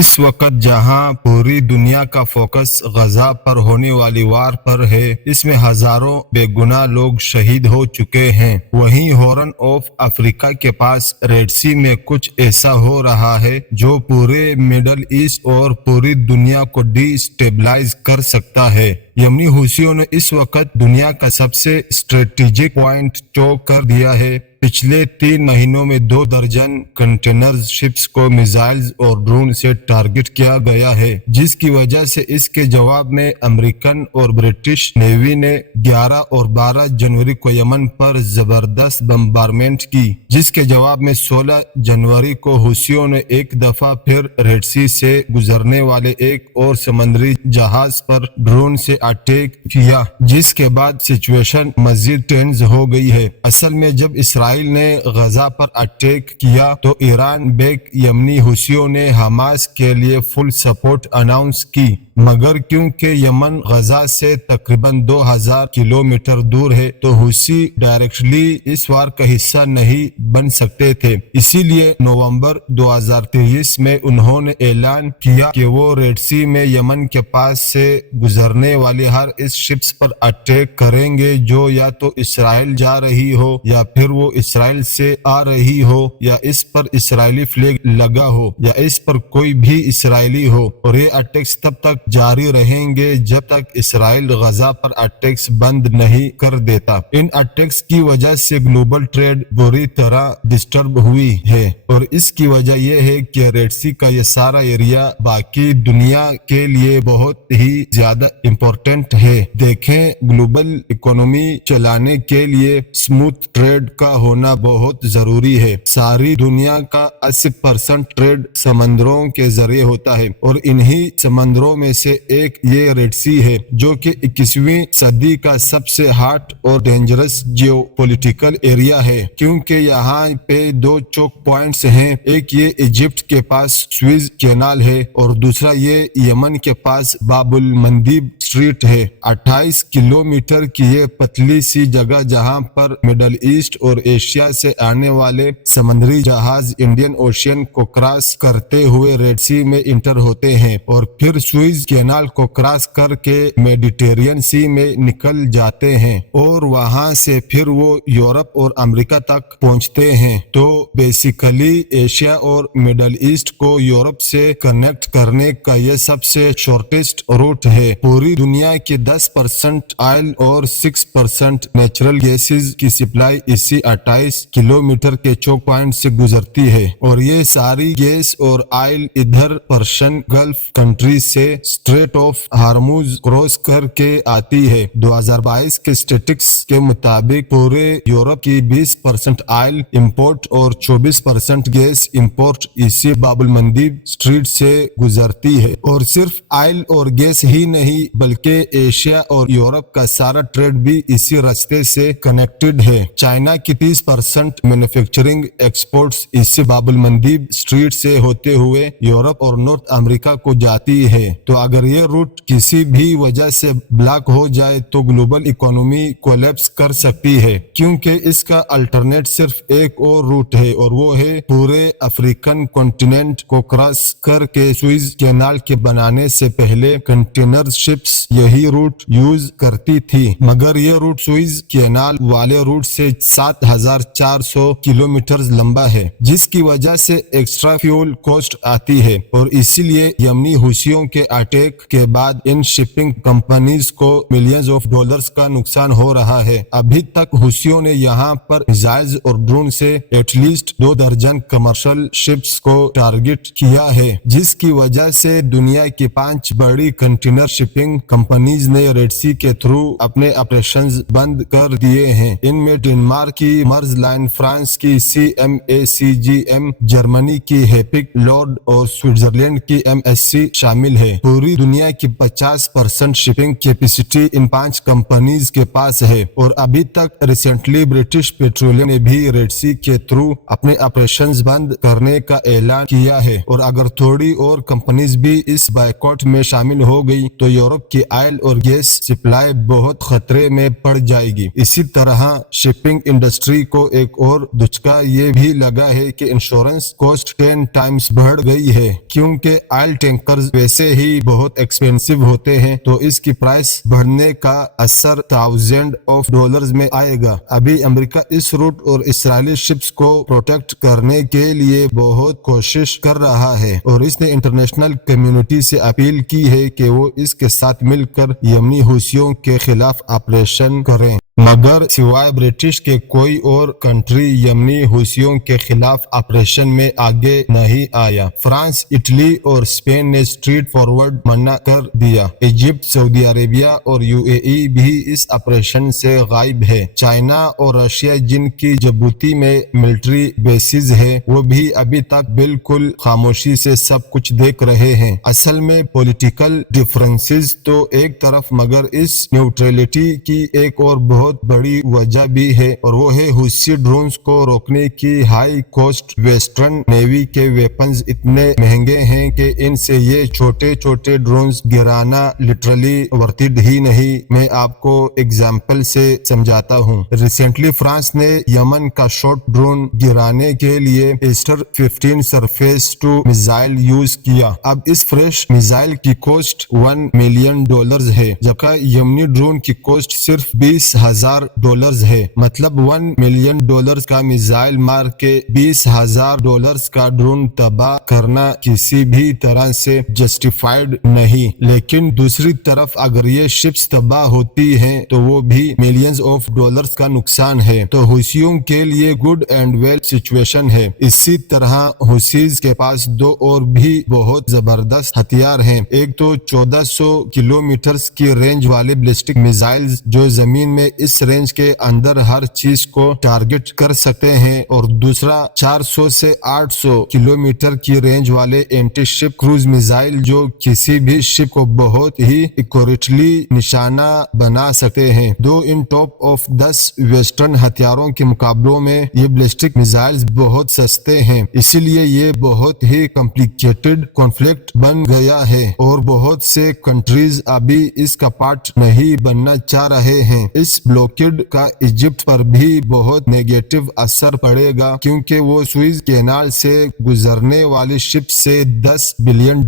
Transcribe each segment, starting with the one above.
اس وقت جہاں پوری دنیا کا فوکس غزہ پر ہونے والی وار پر ہے، اس میں ہزاروں بے گناہ لوگ شہید ہو چکے ہیں، وہیں ہارن آف افریقہ کے پاس ریڈ سی میں کچھ ایسا ہو رہا ہے جو پورے مڈل ایسٹ اور پوری دنیا کو ڈی اسٹیبلائز کر سکتا ہے۔ یمنی حوثیوں نے اس وقت دنیا کا سب سے اسٹریٹجک پوائنٹ چوک کر دیا ہے۔ پچھلے 3 مہینوں میں 2 درجن کنٹینر شپس کو میزائلز اور ڈرون سے ٹارگٹ کیا گیا ہے، جس کی وجہ سے اس کے جواب میں امریکن اور برٹش نیوی نے 11 اور 12 جنوری کو یمن پر زبردست بمبارمنٹ کی، جس کے جواب میں 16 جنوری کو حوثیوں نے ایک دفعہ پھر ریڈ سی سے گزرنے والے ایک اور سمندری جہاز پر ڈرون سے اٹیک کیا، جس کے بعد سچویشن مزید ٹینس ہو گئی ہے۔ اصل میں جب اسرائیل نے غزہ پر اٹیک کیا تو ایران بیک یمنی حوثیوں نے حماس کے لیے فل سپورٹ اناؤنس کی، مگر کیونکہ یمن غزہ سے تقریباً 2000 کلومیٹر دور ہے تو حوثی ڈائریکٹلی اس وار کا حصہ نہیں بن سکتے تھے، اسی لیے نومبر 2023 میں انہوں نے اعلان کیا کہ وہ ریڈ سی میں یمن کے پاس سے گزرنے والی ہر اس شپس پر اٹیک کریں گے جو یا تو اسرائیل جا رہی ہو یا پھر وہ اسرائیل سے آ رہی ہو یا اس پر اسرائیلی فلیگ لگا ہو یا اس پر کوئی بھی اسرائیلی ہو، اور یہ اٹیکس تب تک جاری رہیں گے جب تک اسرائیل غزہ پر اٹیکس بند نہیں کر دیتا۔ ان اٹیکس کی وجہ سے گلوبل ٹریڈ بری طرح ڈسٹرب ہوئی ہے، اور اس کی وجہ یہ ہے کہ ریڈ سی کا یہ سارا ایریا باقی دنیا کے لیے بہت ہی زیادہ امپورٹنٹ ہے۔ دیکھیں، گلوبل اکانومی چلانے کے لیے اسموتھ ٹریڈ کا ہونا بہت ضروری ہے۔ ساری دنیا کا 80% ٹریڈ سمندروں کے ذریعے ہوتا ہے، اور انہی سمندروں میں سے ایک یہ ریڈ سی ہے جو کہ 21ویں صدی کا سب سے ہاٹ اور ڈینجرس جیو پولیٹیکل ایریا ہے، کیونکہ یہاں پہ 2 چوک پوائنٹس ہیں، ایک یہ ایجپٹ کے پاس سوئز کینال ہے اور دوسرا یہ یمن کے پاس باب المندیب اسٹریٹ ہے۔ 28 کلومیٹر کی یہ پتلی سی جگہ جہاں پر مڈل ایسٹ اور ایشیا سے آنے والے سمندری جہاز انڈین اوشین کو کراس کرتے ہوئے ریڈ سی میں انٹر ہوتے ہیں اور پھر سوئز کینال کو کراس کر کے میڈیٹرین سی میں نکل جاتے ہیں، اور وہاں سے پھر وہ یورپ اور امریکہ تک پہنچتے ہیں۔ تو بیسیکلی ایشیا اور مڈل ایسٹ کو یورپ سے کنیکٹ کرنے کا یہ سب سے شارٹیسٹ روٹ ہے۔ پوری دنیا کی 10% آئل اور 6% نیچرل گیسز کی سپلائی اسی 28 کلومیٹر کے چوک پوائنٹ سے گزرتی ہے، اور یہ ساری گیس اور آئل ادھر پرشین گلف کنٹری سے اسٹریٹ آف ہارموز کراس کر کے آتی ہے۔ 2022 کے اسٹیٹکس کے مطابق پورے یورپ کی 20% آئل امپورٹ اور 24% گیس امپورٹ اسی باب المندیب اسٹریٹ سے گزرتی ہے، اور صرف آئل اور گیس ہی نہیں بلکہ ایشیا اور یورپ کا سارا ٹریڈ بھی اسی راستے سے کنیکٹڈ ہے۔ چائنا کی 30% مینوفیکچرنگ ایکسپورٹس اسی باب المندیب اسٹریٹ سے ہوتے ہوئے یورپ اور نارتھ امریکہ کو جاتی ہے۔ تو اگر یہ روٹ کسی بھی وجہ سے بلاک ہو جائے تو گلوبل اکانومی کولیپس کر سکتی ہے، کیونکہ اس کا الٹرنیٹ صرف ایک اور روٹ ہے، اور وہ ہے پورے افریقن کانٹیننٹ کو کراس کر کے سوئز کینال کے بنانے سے پہلے کنٹینر شپس یہی روٹ یوز کرتی تھی، مگر یہ روٹ سوئز کینال والے روٹ سے 7400 کلومیٹر لمبا ہے، جس کی وجہ سے ایکسٹرا فیول کاسٹ آتی ہے، اور اسی لیے یمنی حوثیوں کے اٹیک کے بعد ان شپنگ کمپنیز کو ملینز آف ڈالرز کا نقصان ہو رہا ہے۔ ابھی تک حوثیوں نے یہاں پر میزائلز اور ڈرون سے ایٹ لیسٹ 2 درجن کمرشل شپس کو ٹارگٹ کیا ہے، جس کی وجہ سے دنیا کی 5 بڑی کنٹینر شپنگ کمپنیز نے ریڈ سی کے تھرو اپنے آپریشنز بند کر دیے ہیں۔ ان میں ڈنمارک کی مرز لائن، فرانس کی CMA-CGM، جرمنی کی ہیپک لوڈ اور سوئٹزرلینڈ کی MSC شامل ہے۔ پوری دنیا کی 50% شپنگ کیپیسٹی ان 5 کمپنیز کے پاس ہے، اور ابھی تک ریسنٹلی برٹش پیٹرولیم نے بھی ریڈ سی کے تھرو اپنے آپریشنز بند کرنے کا اعلان کیا ہے، اور اگر تھوڑی اور کمپنیز بھی اس بائیکاٹ میں شامل ہو گئی تو یورپ کی آئل اور گیس سپلائی بہت خطرے میں پڑ جائے گی۔ اسی طرح شپنگ انڈسٹری کو ایک اور دھچکا یہ بھی لگا ہے کہ انشورنس کاسٹ 10 ٹائمز بڑھ گئی ہے، کیونکہ آئل ٹینکرز ویسے ہی بہت ایکسپینسو ہوتے ہیں، تو اس کی پرائس بڑھنے کا اثر $1000 میں آئے گا۔ ابھی امریکہ اس روٹ اور اسرائیلی شپس کو پروٹیکٹ کرنے کے لیے بہت کوشش کر رہا ہے، اور اس نے انٹرنیشنل کمیونٹی سے اپیل کی ہے کہ وہ اس کے ساتھ مل کر یمنی حوثیوں کے خلاف آپریشن کریں۔ مگر سوائے برٹش کے کوئی اور کنٹری یمنی حوثیوں کے خلاف آپریشن میں آگے نہیں آیا۔ فرانس، اٹلی اور اسپین نے اسٹریٹ فارورڈ منع کر دیا۔ ایجپٹ، سعودی عربیہ اور UAE بھی اس آپریشن سے غائب ہے۔ چائنا اور رشیا، جن کی جبوتی میں ملٹری بیسز ہے، وہ بھی ابھی تک بالکل خاموشی سے سب کچھ دیکھ رہے ہیں۔ اصل میں پولیٹیکل ڈفرینسز تو ایک طرف، مگر اس نیوٹرلٹی کی ایک اور بہت بڑی وجہ بھی ہے، اور وہ ہے حوثی ڈرونز کو روکنے کی ہائی کوسٹ۔ ویسٹرن نیوی کے ویپنز اتنے مہنگے ہیں کہ ان سے یہ چھوٹے چھوٹے ڈرونز گرانا لٹرلی ورتھ اٹ ہی نہیں۔ میں آپ کو ایگزامپل سے سمجھاتا ہوں۔ ریسنٹلی فرانس نے یمن کا شارٹ ڈرون گرانے کے لیے Aster 15 surface to missile use کیا۔ اب اس فریش میزائل کی کاسٹ $1 ملین ہے، جبکہ یمنی ڈرون کی کاسٹ صرف $20,000 ہے۔ مطلب $1 ملین کا میزائل مار کے $20,000 کا ڈرون تباہ کرنا کسی بھی طرح سے جسٹیفائڈ نہیں۔ لیکن دوسری طرف اگر یہ شپس تباہ ہوتی ہیں تو وہ بھی ملینز آف ڈالرز کا نقصان ہے۔ تو حوثیوں کے لیے گڈ اینڈ ویل سچویشن ہے۔ اسی طرح حوثیز کے پاس دو اور بھی بہت زبردست ہتھیار ہیں۔ ایک تو 1400 کلومیٹرز کی رینج والے بیلسٹک میزائلز جو زمین میں اس رینج کے اندر ہر چیز کو ٹارگٹ کر سکتے ہیں، اور دوسرا 400 سے 800 کلومیٹر کی رینج والے اینٹی شپ کروز میزائل جو کسی بھی شپ کو بہت ہی ایکوریٹلی نشانہ بنا سکتے ہیں۔ دو ان ٹاپ آف 10 ویسٹرن ہتھیاروں کے مقابلوں میں یہ بیلسٹک میزائلز بہت سستے ہیں، اسی لیے یہ بہت ہی کمپلیکیٹڈ کانفلکٹ بن گیا ہے، اور بہت سے کنٹریز ابھی اس کا پارٹ نہیں بننا چاہ رہے ہیں۔ اس بلاکیڈ کا ایجپٹ پر بھی بہت نیگیٹو اثر پڑے گا، کیونکہ وہ سوئز کینال سے گزرنے والی شپ سے $10 بلین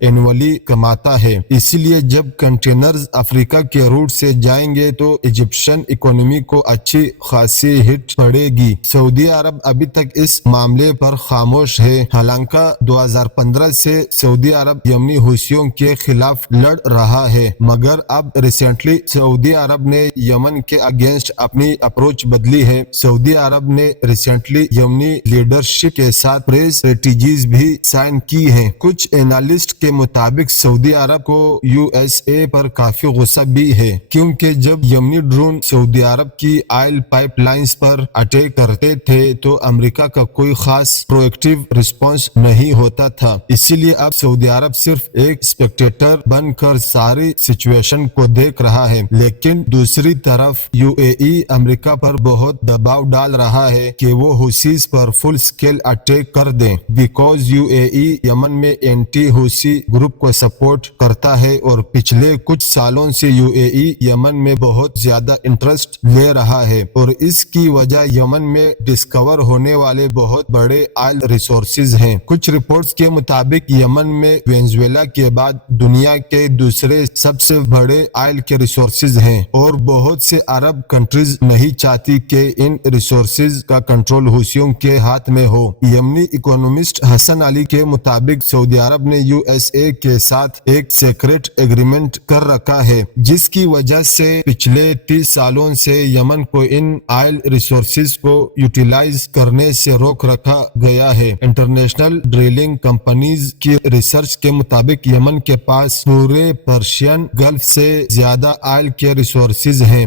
اینولی کماتا ہے۔ اسی لیے جب کنٹینرز افریقہ کے روٹ سے جائیں گے تو ایجپشن اکانومی کو اچھی خاصی ہٹ پڑے گی۔ سعودی عرب ابھی تک اس معاملے پر خاموش ہے، حالانکہ 2015 سے سعودی عرب یمنی حوثیوں کے خلاف لڑ رہا ہے، مگر اب ریسنٹلی سعودی عرب نے یمن کے اگینسٹ اپنی اپروچ بدلی ہے۔ سعودی عرب نے ریسنٹلی یمنی لیڈرشپ کے ساتھ پریس اسٹریٹجیز بھی سائن کی ہیں۔ کچھ اینالسٹ کے مطابق سعودی عرب کو USA پر کافی غصہ بھی ہے، کیونکہ جب یمنی ڈرون سعودی عرب کی آئل پائپ لائنز پر اٹیک کرتے تھے تو امریکہ کا کوئی خاص پروایکٹیو رسپانس نہیں ہوتا تھا۔ اسی لیے اب سعودی عرب صرف ایک اسپیکٹیٹر بن کر ساری سچویشن کو دیکھ رہا ہے، لیکن دوسری طرف UAE امریکہ پر بہت دباؤ ڈال رہا ہے کہ وہ حوثیز پر فل سکیل اٹیک کر دیں، بیکاز UAE یمن میں اینٹی حوثی گروپ کو سپورٹ کرتا ہے، اور پچھلے کچھ سالوں سے UAE یمن میں بہت زیادہ انٹرسٹ لے رہا ہے، اور اس کی وجہ یمن میں ڈسکور ہونے والے بہت بڑے آئل ریسورسز ہیں۔ کچھ رپورٹس کے مطابق یمن میں وینزویلا کے بعد دنیا کے دوسرے سب سے بڑے آئل کے ریسورسز ہیں، اور بہت سے عرب کنٹریز نہیں چاہتی کہ ان ریسورسز کا کنٹرول حوثیوں کے ہاتھ میں ہو۔ یمنی اکونومسٹ حسن علی کے مطابق سعودی عرب نے USA کے ساتھ ایک سیکرٹ ایگریمنٹ کر رکھا ہے، جس کی وجہ سے پچھلے 30 سالوں سے یمن کو ان آئل ریسورسز کو یوٹیلائز کرنے سے روک رکھا گیا ہے۔ انٹرنیشنل ڈرلنگ کمپنیز کی ریسرچ کے مطابق یمن کے پاس پورے پرشین گلف سے زیادہ آئل کے ریسورسز ہیں،